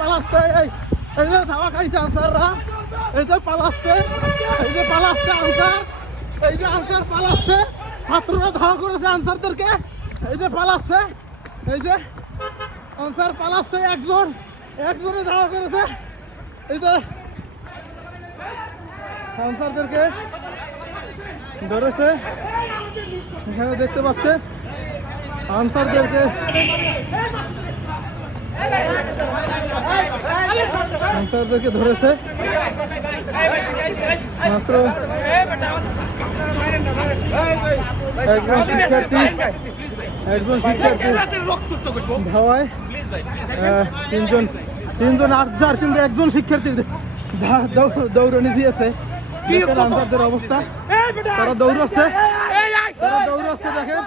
পালাচ্ছে এই যে ধাওয়া খাইছে আনসাররা এই যে পালাচ্ছে আনসার এই যে আনসার পালাচ্ছে ছাত্ররা ধাওয়া করেছে আনসারদেরকে এই যে পালাচ্ছে এই যে আনসার পালাচ্ছে একজনে ধাওয়া করেছে এই যে আনসারদেরকে ধরেছে এখানে দেখতে পাচ্ছে আনসারদেরকে ধরেছে মাত্র একজন শিক্ষার্থী ধাওয়ায় তিনজন আটজন কিন্তু একজন শিক্ষার্থী দৌড়নি দিয়েছে আনসারদের অবস্থা তারা দৌড়াচ্ছে দেখেন